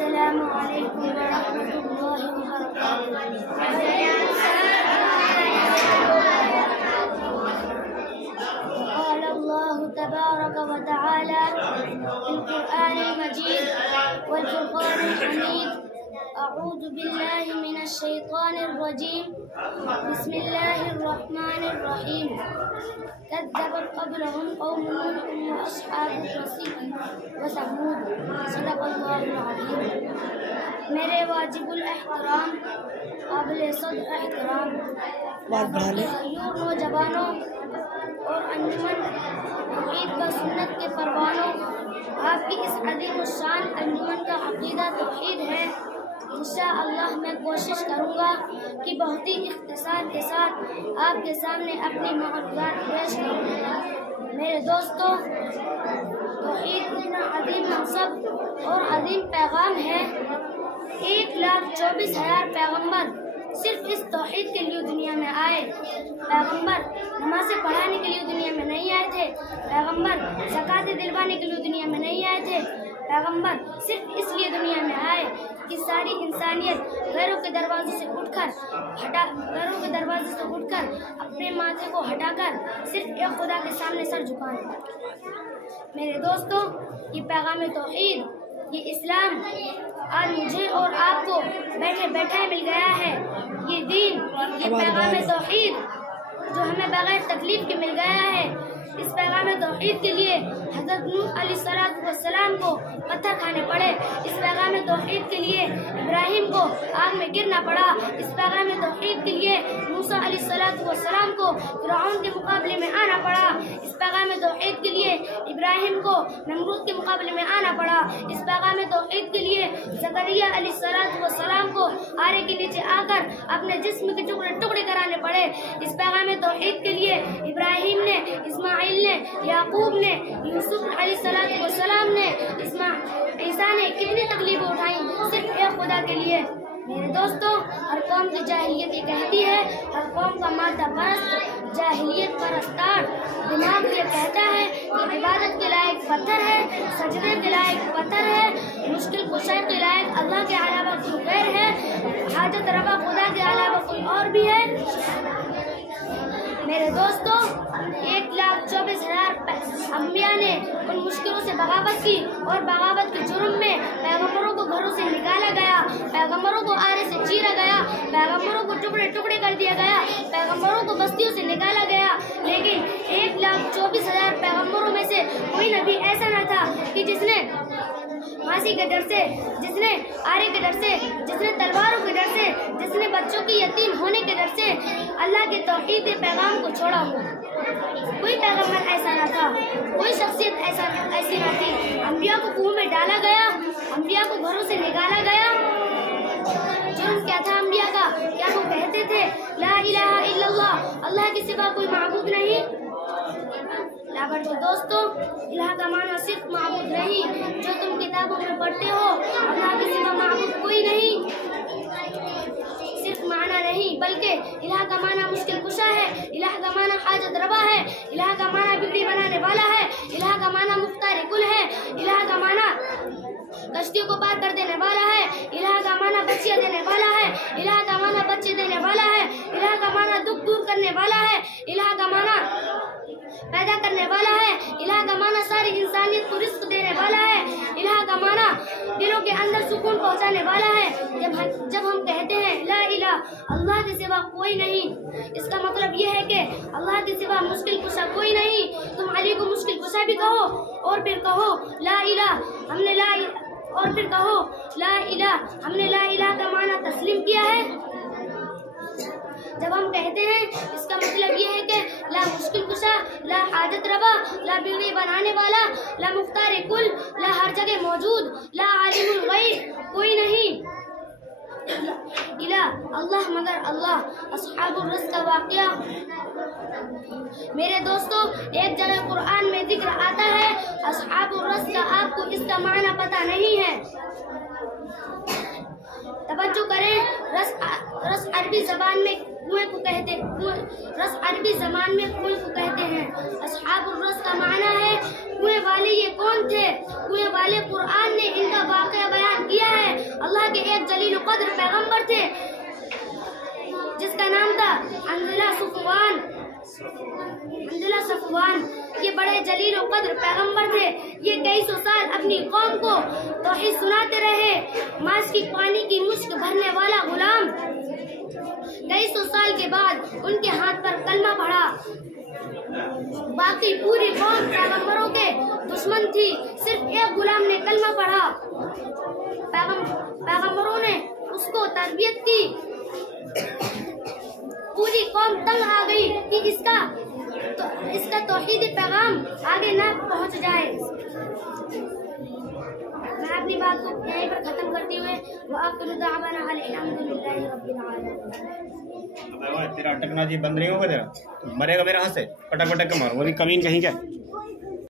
अस्सलामु अलैकुम व रहमतुल्लाहि व बरकातुहू। क़ाल अल्लाहु तबारक व तआला फ़िल क़ुरआनिल मजीद वल फ़ुरक़ानिल हमीद। अऊज़ु बिल्लाहि मिनश शैतानिर रजीम। बिस्मिल्लाहिर रहमानिर रहीम। कज़्ज़बत क़ब्लहुम क़ौमु नूह व अस्हाबुर रसीम व समूद। सदक़ल्लाहुल अज़ीम। मेरे वाजिबुल एहतराम, काबिल सद्र एहतराम नौजवानों और अंजुमन तौहीद व सुन्नत के परवानों, आपकी इस अज़ीम शान अंजुमन का अक़ीदा तौहीद है। इंशाअल्लाह मैं कोशिश करूँगा कि बहुत ही इख्तिसार के साथ आपके सामने अपनी मालूमात पेश करूँ। मेरे दोस्तों, तौहीद इतना अज़ीम मनसब और अज़ीम पैगाम है। 1,24,000 पैगम्बर सिर्फ इस तौहीद के लिए दुनिया में आए। पैगम्बर नमाज़ें पढ़ाने के लिए दुनिया में नहीं आए थे। पैगम्बर ज़कात दिलवाने के लिए दुनिया में नहीं आए थे। पैगम्बर सिर्फ इसलिए दुनिया में आए कि सारी इंसानियत गैरों के दरवाजे से उठकर अपने माथे को हटाकर सिर्फ एक खुदा के सामने सर झुकाएं। मेरे दोस्तों, ये पैगाम तौहीद, ये इस्लाम आज मुझे और आपको बैठे बैठे मिल गया है। ये दीन, ये पैगाम तौहीद जो हमें बगैर तकलीफ के मिल गया है। इस पैगाम तौहीद के लिए हज़रत नूह अलैहिस्सलाम को पत्थर खाने पड़े। इस पैगाम तौहीद के लिए इब्राहिम को आग में गिरना पड़ा। इस पैगाम तौहीद के लिए मूसा अलैहिस्सलाम को फ़िरऔन के मुकाबले में आना पड़ा। इस पैगाम तौहीद के लिए इब्राहिम को नमरूद के मुकाबले में आना पड़ा। इस पैगाम तौहीद के लिए ज़करिया अलैहिस्सलाम को आरे के नीचे आकर अपने जिस्म के टुकड़े टुकड़े कराने पड़े। इस पैगाम तौहीद के लिए इब्राहिम ने, इस्माइल ने, याकूब ने, यूसुफ अलैहिस्सलाम ने, ईसा ने कितनी तकलीफें उठाई सिर्फ एक खुदा के लिए। मेरे दोस्तों, हर कौम की जाहिलियत ये कहती है, हर कौम का मादा परस्त, जाहिलियत परस्तार दिमाग ये कहता है कि इबादत के लायक पत्थर है, सजदे के लायक पत्थर है, मुश्किल कुशा के लायक अल्लाह के अलावा कोई गैर है, हाजत रवा खुदा के अलावा कोई और भी है। मेरे दोस्तों, 1,24,000 अंबिया ने उन मुश्किलों से बगावत की और बगावत के जुर्म में पैगम्बरों को घरों से निकाला गया, पैगम्बरों को आरे से चीरा गया, पैगम्बरों को टुकड़े टुकड़े कर दिया गया, पैगम्बरों को बस्तियों से निकाला गया। लेकिन 1,24,000 पैगम्बरों में से कोई नबी ऐसा न था कि जिसने फांसी के डर से, जिसने आरे के डर से, जिसने तलवारों के डर से, जिसने बच्चों की यतीम होने के डर से अल्लाह के तौहीद के पैगाम को छोड़ा हो। कोई पैगम्बर ऐसा न था, कोई शख्सियत ऐसी न थी। अंबिया को कुएं में डाला गया, अंबिया को घरों से निकाला गया। जुर्म क्या था अंबिया का? क्या वो कहते थे ला इलाहा इल्लल्लाह, अल्लाह के सिवा कोई माबूद नहीं? दोस्तों, इलाह का माना सिर्फ माबूद नहीं जो तुम किताबों में पढ़ते हो, अल्लाह के सिवा माबूद कोई नहीं। सिर्फ माना नहीं बल्कि इलाह का माना मुश्किल कुशा है, इलाह का माना हाजत रवा है, इलाह का माना बिगड़ी बनाने वाला है, इलाह का माना मुख्तार कुल है, इलाह का माना कश्तियों को पार कर देने वाला है, इलाह का माना बच्चियां देने वाला है, इलाह का माना बच्चे देने वाला है, इलाह का माना दुख दूर करने वाला है, इलाह का माना पैदा करने वाला है, इलाह का माना सारी इंसानियत को रिस्क देने वाला है, इलाह का माना दिलों के अंदर सुकून पहुंचाने वाला है। जब हम कहते हैं ला इलाह, अल्लाह के सिवा कोई नहीं, इसका मतलब यह है कि अल्लाह के सिवा मुश्किल कुशा कोई नहीं। तुम अली को मुश्किल कुशा भी कहो और फिर कहो ला इलाह, हमने ला और फिर कहो ला इलाह, हमने ला इलाह का माना तस्लीम किया है। जब हम कहते हैं इसका मतलब ये है कि ला मुश्किल कुशा, ला हाजत रवा, ला बिगड़ी बनाने वाला, ला मुख्तार कुल, ला हर जगह मौजूद, ला आलिमुल गैब, कोई नहीं इला अल्लाह मगर अल्लाह। अस्हाबुर रस का वाक़या। मेरे दोस्तों, एक जगह कुरान में जिक्र आता है अस्हाबुर रस का, आपको इसका माना पता नहीं है। तवज्जो करें, रस अरबी ज़बान में कुएं को कहते, रस अरबी ज़बान में कुएं को कहते हैं। अस्हाबुर रस का माना है कुएं वाले। ये कौन थे? कुएं वाले कुरान ने इनका वाक़या बयान किया है। एक जलील कद्र पैगंबर थे जिसका नाम था हंज़ला सफ़वान। ये बड़े जलील कद्र पैगंबर थे। ये कई सौ साल अपनी कौम को तौहीद सुनाते रहे। माश की पानी की मुश्क भरने वाला गुलाम कई सौ साल के बाद उनके हाथ पर कलमा पड़ा। बाकी पूरी कौम पैगंबरों के दुश्मन थी, सिर्फ एक गुलाम ने कलमा पढ़ा। पैगंबरों ने उसको तरबियत की। पूरी कौम तंग आ गई कि इसका तौहीदी पैगाम आगे न पहुंच जाए। मैं अपनी बात को यहीं पर खत्म करते हुए तेरा अटकना जी बंद नहीं होगा, तेरा मरेगा मेरे हाथ से, पटक पटक के मारूंगा, कमीन कहीं क्या।